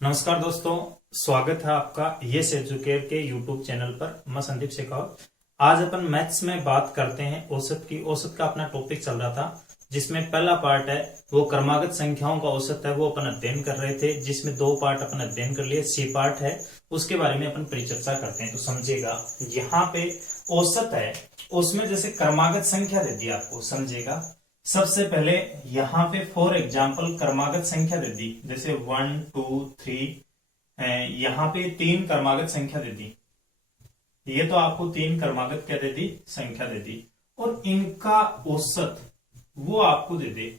नमस्कार दोस्तों, स्वागत है आपका यस एजुकेयर के यूट्यूब चैनल पर। मैं संदीप शेखावत। आज अपन मैथ्स में बात करते हैं औसत की। औसत का अपना टॉपिक चल रहा था, जिसमें पहला पार्ट है वो क्रमागत संख्याओं का औसत है, वो अपन अध्ययन कर रहे थे, जिसमें दो पार्ट अपन अध्ययन कर लिए। सी पार्ट है, उसके बारे में अपन परिचर्चा करते हैं। तो समझिएगा, यहाँ पे औसत है, उसमें जैसे क्रमागत संख्या दे दी आपको, समझिएगा। सबसे पहले यहाँ पे फॉर एग्जाम्पल क्रमागत संख्या दे दी, जैसे 1 2 3। यहाँ पे 3 क्रमागत संख्या दे दी। ये तो आपको 3 क्रमागत क्या दे दी, संख्या दे दी, और इनका औसत वो आपको दे दे।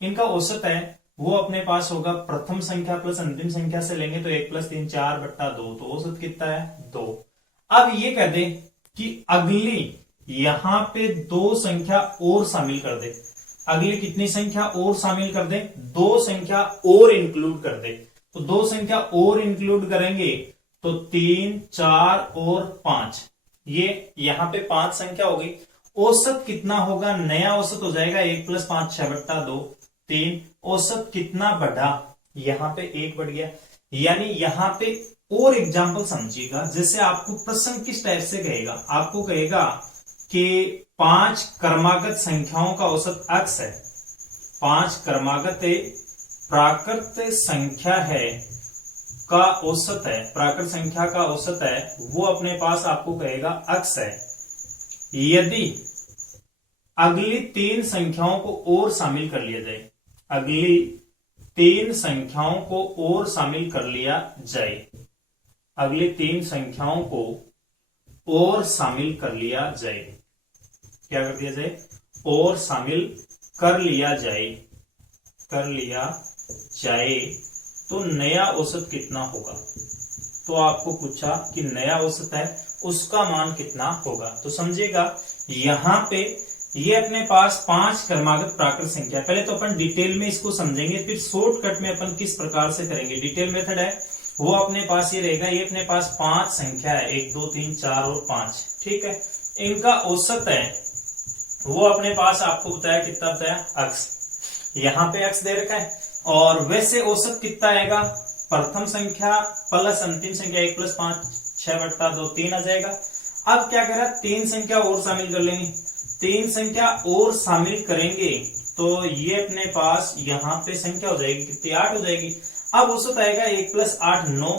इनका औसत है वो अपने पास होगा प्रथम संख्या प्लस अंतिम संख्या से लेंगे तो 1 + 3 4/2, तो औसत कितना है 2। अब ये कह दे कि अगली यहां पे 2 संख्या और शामिल कर दे। अगली कितनी संख्या और शामिल कर दे, 2 संख्या और इंक्लूड कर दे। तो 2 संख्या और इंक्लूड करेंगे तो 3 4 और 5, ये यहां पे 5 संख्या हो गई। औसत कितना होगा, नया औसत हो जाएगा 1 + 5 6/2 3। औसत कितना बढ़ा, यहां पे 1 बढ़ गया। यानी यहां पे और एग्जाम्पल समझिएगा, जैसे आपको प्रश्न किस टाइप से कहेगा, आपको कहेगा कि 5 क्रमागत संख्याओं का औसत x है। 5 क्रमागत प्राकृत संख्या है का औसत है, प्राकृत संख्या का औसत है वो अपने पास आपको कहेगा x है। यदि अगली 3 संख्याओं को और शामिल कर लिया जाए, अगली 3 संख्याओं को और शामिल कर लिया जाए, अगली 3 संख्याओं को और शामिल कर लिया जाए, क्या कर दिया जाए, और शामिल कर लिया जाए, कर लिया जाए, तो नया औसत कितना होगा। तो आपको पूछा कि नया औसत है उसका मान कितना होगा। तो समझिएगा, यहां पे ये अपने पास 5 क्रमागत प्राकृत संख्या। पहले तो अपन डिटेल में इसको समझेंगे, फिर शॉर्टकट में अपन किस प्रकार से करेंगे। डिटेल मेथड है वो अपने पास ये रहेगा, ये अपने पास 5 संख्या है, 1 2 3 4 और 5, ठीक है। इनका औसत है वो अपने पास आपको बताया, कितना बताया, x। यहां पे x दे रखा है, और वैसे औसत कितना आएगा, प्रथम संख्या प्लस अंतिम संख्या 1 + 5 6/2 3 आ जाएगा। अब क्या करें, 3 संख्या और शामिल कर लेंगे। 3 संख्या और शामिल करेंगे तो ये अपने पास यहाँ पे संख्या हो जाएगी कितनी, 8 हो जाएगी। अब औसत आएगा 1 + 8 9,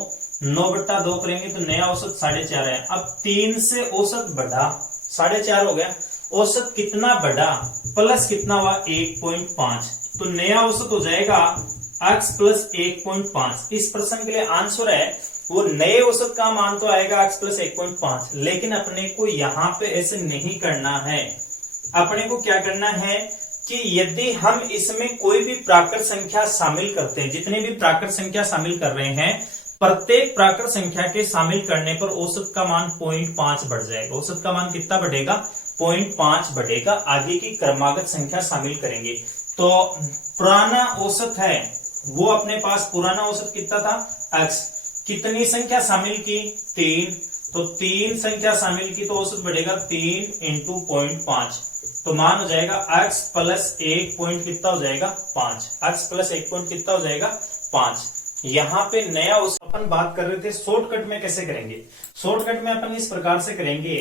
9/2 करेंगे तो नया औसत 4.5 है। अब 3 से औसत बढ़ा, 4.5 हो गया। औसत कितना बढ़ा, प्लस कितना हुआ 1.5, तो नया औसत हो जाएगा x + 1.5। इस प्रश्न के लिए आंसर है वो नए औसत का मान तो आएगा x + 1.5, लेकिन अपने को यहां पे ऐसे नहीं करना है। अपने को क्या करना है कि यदि हम इसमें कोई भी प्राकृत संख्या शामिल करते हैं, जितने भी प्राकृत संख्या शामिल कर रहे हैं, प्रत्येक प्राकृत संख्या के शामिल करने पर औसत का मान 0.5 बढ़ जाएगा। औसत का मान कितना बढ़ेगा, 0.5 बढ़ेगा। आगे की क्रमागत संख्या शामिल करेंगे तो पुराना औसत है वो अपने पास, पुराना औसत कितना था x। कितनी संख्या शामिल की, 3, तो 3 संख्या शामिल की तो औसत बढ़ेगा 3 × 0.5, तो मान हो जाएगा x + 1 पॉइंट कितना हो जाएगा 5। x + 1 पॉइंट कितना हो जाएगा 5। यहाँ पे नया औसत अपन बात कर रहे थे, शॉर्टकट में कैसे करेंगे। शॉर्टकट में अपन इस प्रकार से करेंगे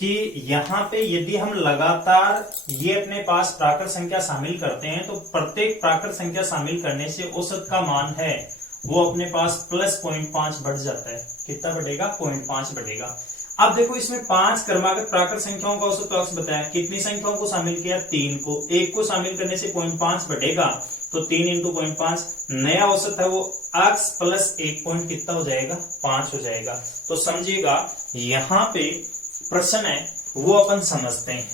कि यहाँ पे यदि हम लगातार ये अपने पास प्राकृत संख्या शामिल करते हैं तो प्रत्येक प्राकृत संख्या शामिल करने से औसत का मान है वो अपने पास प्लस 0.5 बढ़ जाता है। कितना बढ़ेगा, 0.5 बढ़ेगा। अब देखो, इसमें 5 क्रमागत प्राकृत संख्याओं का औसत तो बताया, कितनी संख्याओं को शामिल किया, 3 को। 1 को शामिल करने से 0.5 बढ़ेगा, तो 3 × 0.5 नया औसत है वो x + 1 पॉइंट कितना हो जाएगा, 5 हो जाएगा। तो समझिएगा, यहां पे प्रश्न है वो अपन समझते हैं।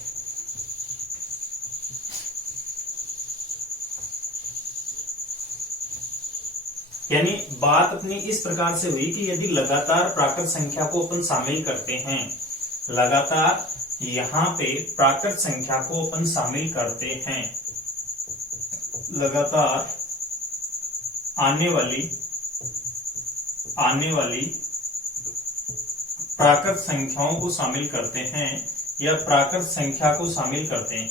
यानी बात अपनी इस प्रकार से हुई कि यदि लगातार प्राकृत संख्या को अपन शामिल करते हैं, लगातार यहां पे प्राकृत संख्या को अपन शामिल करते हैं, लगातार आने वाली प्राकृत संख्याओं को शामिल करते हैं, या प्राकृत संख्या को शामिल करते हैं,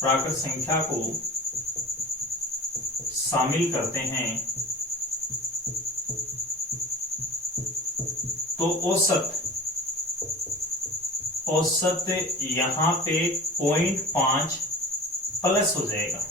प्राकृत संख्या को शामिल करते हैं, तो औसत यहां पे 0.5 प्लस हो जाएगा।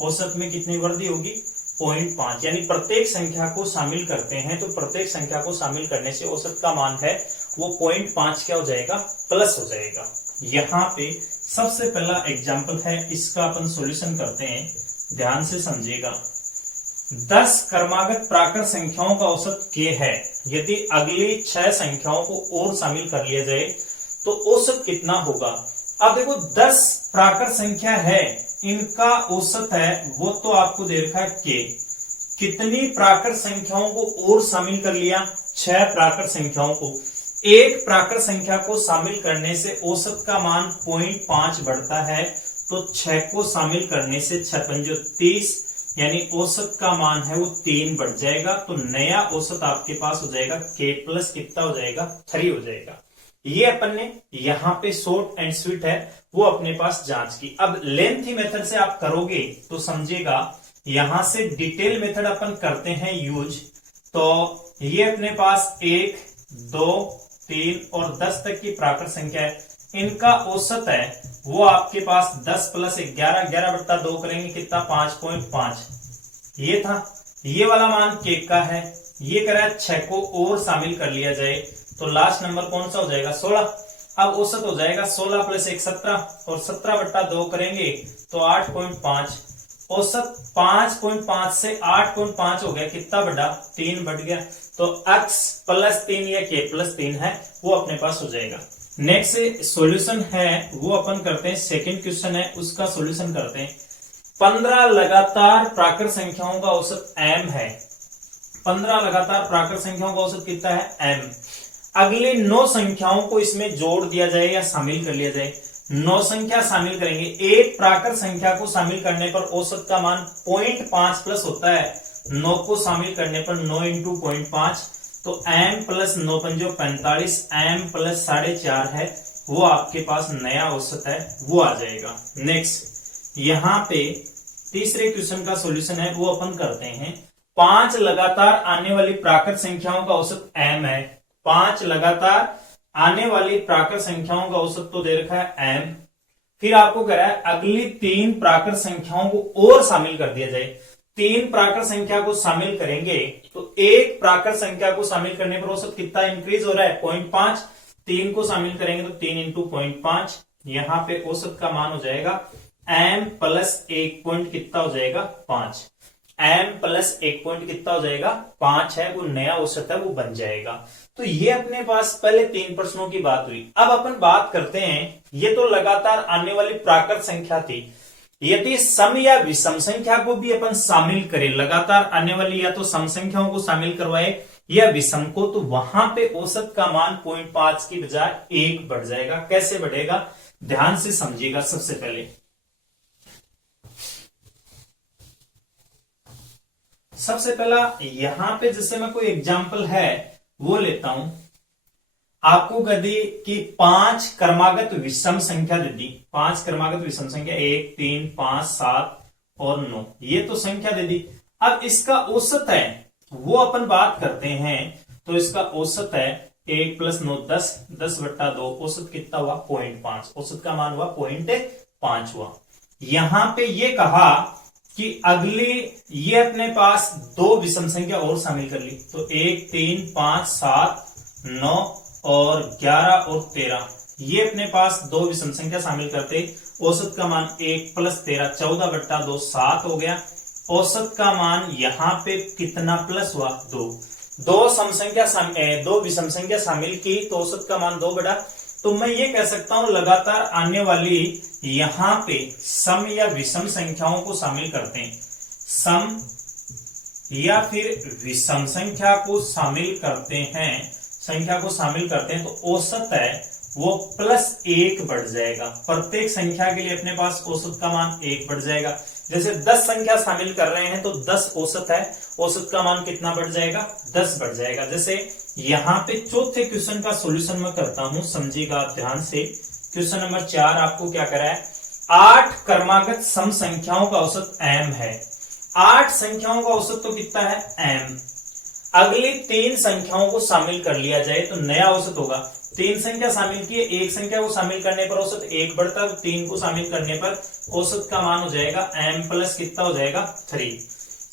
औसत में कितनी वृद्धि होगी? 0.5, यानी प्रत्येक संख्या को शामिल करते हैं तो प्रत्येक संख्या को शामिल करने से औसत का मान है वो 0.5 क्या हो जाएगा? प्लस हो जाएगा। यहाँ पे सबसे पहला एग्जाम्पल है, इसका अपन सॉल्यूशन करते हैं, ध्यान से समझिएगा। 10 क्रमागत प्राकृत संख्याओं का औसत k है। यदि अगली 6 संख्याओं को और शामिल कर लिया जाए तो औसत कितना होगा? अब देखो 10 प्राकृत संख्या है, इनका औसत है वो तो आपको दे रखा है k। कितनी प्राकृत संख्याओं को और शामिल कर लिया? 6 प्राकृत संख्याओं को। एक प्राकृत संख्या को शामिल करने से औसत का मान 0.5 बढ़ता है, तो 6 को शामिल करने से 6 पंजो 30, यानी औसत का मान है वो 3 बढ़ जाएगा। तो नया औसत आपके पास हो जाएगा k प्लस कितना हो जाएगा? 3 हो जाएगा। ये अपन ने यहाँ पे शॉर्ट एंड स्वीट है वो अपने पास जांच की। अब लेंथी मेथड से आप करोगे तो समझिएगा, यहां से डिटेल मेथड अपन करते हैं यूज। तो ये अपने पास 1, 2, 3 और 10 तक की प्राकृत संख्या है, इनका औसत है वो आपके पास 10 प्लस 11, 11/2 करेंगे कितना? 5.5। ये था, ये वाला मान केक का है। ये कह रहा है 6 को और शामिल कर लिया जाए तो लास्ट नंबर कौन सा हो जाएगा? 16। अब औसत हो जाएगा 16 प्लस 1 17 और 17/2 करेंगे तो 8.5। औसत 5.5 से 8.5 हो गया, कितना बढ़ा? 3 बढ़ गया। तो x प्लस 3 या k प्लस 3 है वो अपने पास हो जाएगा। नेक्स्ट सॉल्यूशन है वो अपन करते हैं, सेकंड क्वेश्चन है उसका सॉल्यूशन करते हैं। 15 लगातार प्राकृत संख्याओं का औसत m है। 15 लगातार प्राकृत संख्याओं का औसत कितना है? m। अगली 9 संख्याओं को इसमें जोड़ दिया जाए या शामिल कर लिया जाए। 9 संख्या शामिल करेंगे, एक प्राकृत संख्या को शामिल करने पर औसत का मान 0.5 प्लस होता है। 9 को शामिल करने पर 9 इंटू 0.5, तो m प्लस 9 पंजो 45, m प्लस 4.5 है वो आपके पास नया औसत है वो आ जाएगा। नेक्स्ट यहाँ पे तीसरे क्वेश्चन का सॉल्यूशन है वो अपन करते हैं। 5 लगातार आने वाली प्राकृत संख्याओं का औसत m है। 5 लगातार आने वाली प्राकृत संख्याओं का औसत तो दे रखा है m। फिर आपको कह रहा है अगली 3 प्राकृत संख्याओं को और शामिल कर दिया जाए। 3 प्राकृत संख्या को शामिल करेंगे तो एक प्राकृत संख्या को शामिल करने पर औसत कितना इंक्रीज हो रहा है? 0.5। 3 को शामिल करेंगे तो 3 इंटू 0.5, यहाँ पे औसत का मान हो जाएगा m प्लस 1 पॉइंट कितना हो जाएगा? 5। m प्लस 1 पॉइंट कितना हो जाएगा? 5 है, वो नया औसत है वो बन जाएगा। तो ये अपने पास पहले 3 प्रश्नों की बात हुई। अब अपन बात करते हैं, ये तो लगातार आने वाली प्राकृत संख्या थी। यदि सम या विषम संख्या को भी अपन शामिल करें, लगातार आने वाली या तो सम संख्याओं को शामिल करवाए या विषम को, तो वहां पे औसत का मान 0.5 की बजाय 1 बढ़ जाएगा। कैसे बढ़ेगा? ध्यान से समझिएगा। सबसे पहला यहां पे जैसे मैं कोई एग्जाम्पल है वो लेता हूं। आपको कह दी कि 5 क्रमागत विषम संख्या दे दी। 5 क्रमागत विषम संख्या 1, 3, 5, 7 और 9, ये तो संख्या दे दी। अब इसका औसत है वो अपन बात करते हैं, तो इसका औसत है 1 प्लस 9 10, 10/2। औसत कितना हुआ? 0.5। औसत का मान हुआ 0.5 हुआ। यहां पे ये कहा कि अगली ये अपने पास 2 विषम संख्या और शामिल कर ली, तो 1, 3, 5, 7, 9 और 11 और 13, ये अपने पास 2 विषम संख्या शामिल करते औसत का मान 1 प्लस 13 14/2 7 हो गया। औसत का मान यहाँ पे कितना प्लस हुआ? 2। 2 विषम संख्या शामिल की तो औसत का मान 2 बढ़ा। तो मैं ये कह सकता हूं लगातार आने वाली यहां पे सम या विषम संख्याओं को शामिल करते हैं। सम या फिर विषम संख्या को शामिल करते हैं, तो औसत है वो +1 बढ़ जाएगा। प्रत्येक संख्या के लिए अपने पास औसत का मान 1 बढ़ जाएगा। जैसे 10 संख्या शामिल कर रहे हैं तो 10 औसत है, औसत का मान कितना बढ़ जाएगा? 10 बढ़ जाएगा। जैसे यहाँ पे चौथे क्वेश्चन का सॉल्यूशन मैं करता हूं, समझिएगा ध्यान से। क्वेश्चन नंबर 4 आपको क्या करा है? 8 क्रमागत सम संख्याओं का औसत m है। 8 संख्याओं का औसत तो कितना है? m। अगली 3 संख्याओं को शामिल कर लिया जाए तो नया औसत होगा। 3 संख्या शामिल की है, एक संख्या को शामिल करने पर औसत 1 बढ़ता है, 3 को शामिल करने पर औसत का मान हो जाएगा m प्लस कितना हो जाएगा 3।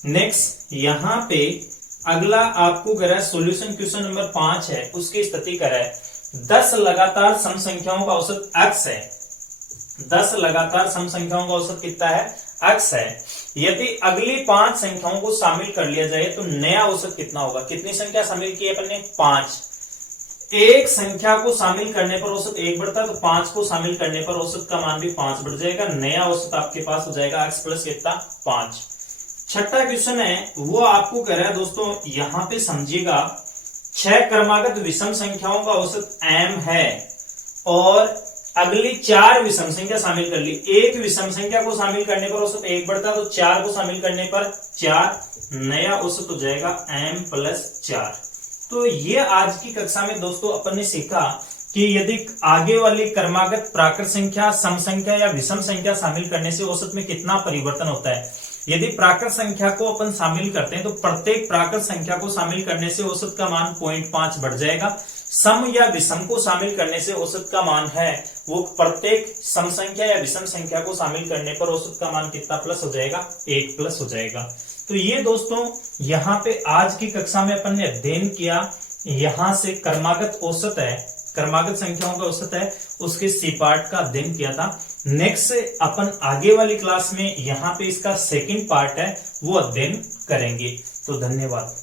नेक्स्ट यहां पे अगला आपको करा है सॉल्यूशन, क्वेश्चन नंबर 5 है, उसकी स्थिति करा है 10 लगातार सम संख्याओं का औसत x है। 10 लगातार सम संख्याओं का औसत कितना है x है। यदि अगली 5 संख्याओं को शामिल कर लिया जाए तो नया औसत कितना होगा। कितनी संख्या शामिल की है अपन ने 5। एक संख्या को शामिल करने पर औसत 1 बढ़ता है तो 5 को शामिल करने पर औसत का मान भी 5 बढ़ जाएगा। नया औसत आपके पास हो जाएगा x प्लस कितना 5। छठा क्वेश्चन है वो आपको कह रहा है दोस्तों, यहां पे समझिएगा 6 क्रमागत विषम संख्याओं का औसत m है और अगली 4 विषम संख्या शामिल कर ली। एक विषम संख्या को शामिल करने पर औसत 1 बढ़ता तो 4 को शामिल करने पर 4, नया औसत हो जाएगा m प्लस 4। तो ये आज की कक्षा में दोस्तों अपन ने सीखा कि यदि आगे वाली क्रमागत प्राकृत संख्या, सम संख्या या विषम संख्या शामिल करने से औसत में कितना परिवर्तन होता है। यदि प्राकृत संख्या को अपन शामिल करते हैं तो प्रत्येक प्राकृत संख्या को शामिल करने से औसत का मान 0.5 बढ़ जाएगा। सम या विषम को शामिल करने से औसत का मान है वो प्रत्येक सम संख्या या विषम संख्या को शामिल करने पर औसत का मान कितना प्लस हो जाएगा 1 प्लस हो जाएगा। तो ये दोस्तों यहाँ पे आज की कक्षा में अपन ने अध्ययन किया, यहाँ से क्रमागत औसत है, क्रमागत संख्याओं का औसत है, उसके सी पार्ट का अध्ययन किया था। नेक्स्ट अपन आगे वाली क्लास में यहाँ पे इसका सेकंड पार्ट है वो अध्ययन करेंगे। तो धन्यवाद।